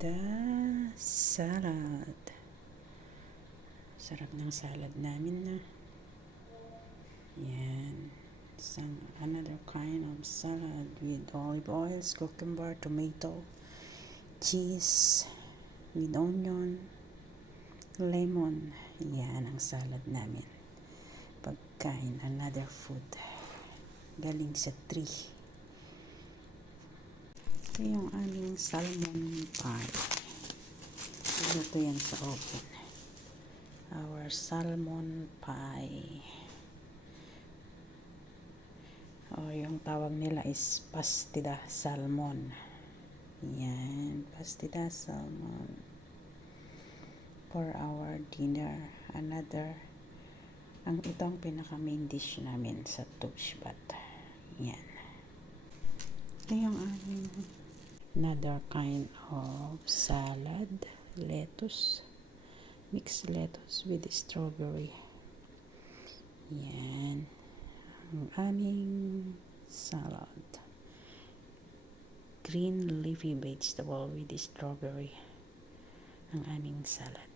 the salad. Sarap ng salad namin na. Yan. Another kind of salad with olive oils, cucumber, tomato, cheese, with onion, lemon. Yan ang salad namin. Pagkain, another food. Galing sa tree. Ito yung aming salmon pie. Ito yan sa oven. Our salmon pie. O yung tawag nila is pastida salmon. Yan, pastida salmon. For our dinner, itong pinaka main dish namin sa Tugshbat. Yan. Ito yung aming another kind of salad, lettuce, mixed lettuce with strawberry. Yan ang aming salad, green leafy vegetable with strawberry ang aming salad.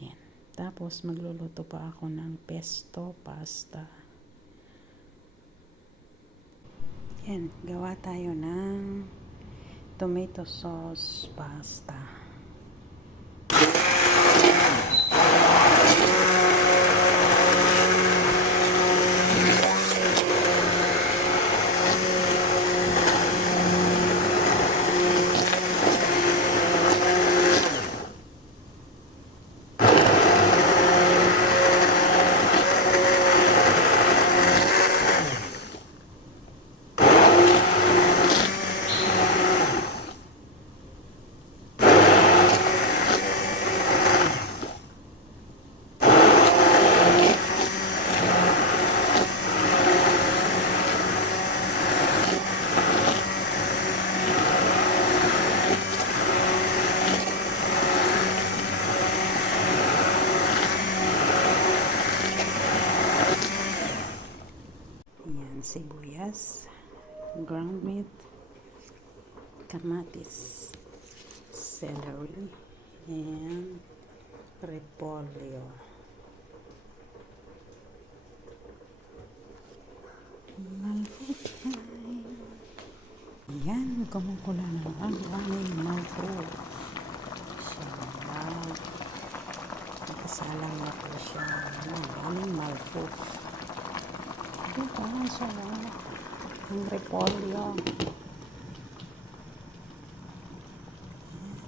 Yan. Tapos magluluto pa ako ng pesto pasta. Yan, gawa tayo ng tomato sauce pasta. Sibuyas, ground meat, kamatis, celery, and repolyo. Yan, kumukula na ang aming malfo. Sarap. Nakasalang na po siya ng aming malfo. Ito, sarap. Ang repolyo.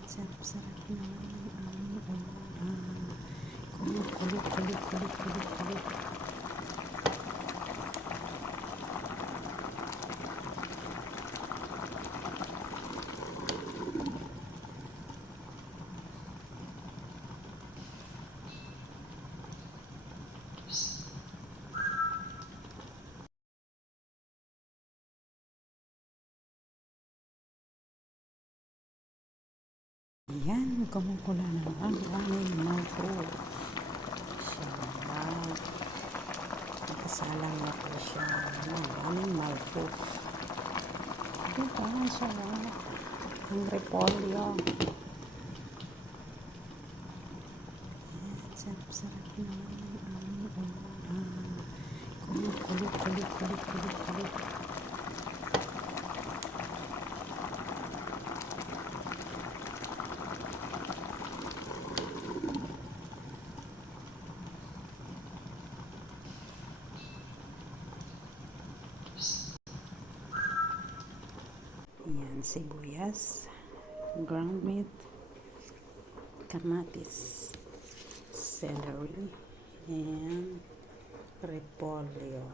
Sarap-sarap naman ang aming ulam. Kulit. Yan, kumukula na ang aming malfo. Sarap. Nakasalang na po siya ng aming malfo. Ito, sarap. Ang repolyo. Sarap-sarap naman ang aming ulam. Kulit. Yan, sibuyas, ground meat, kamatis, celery, and repolyo.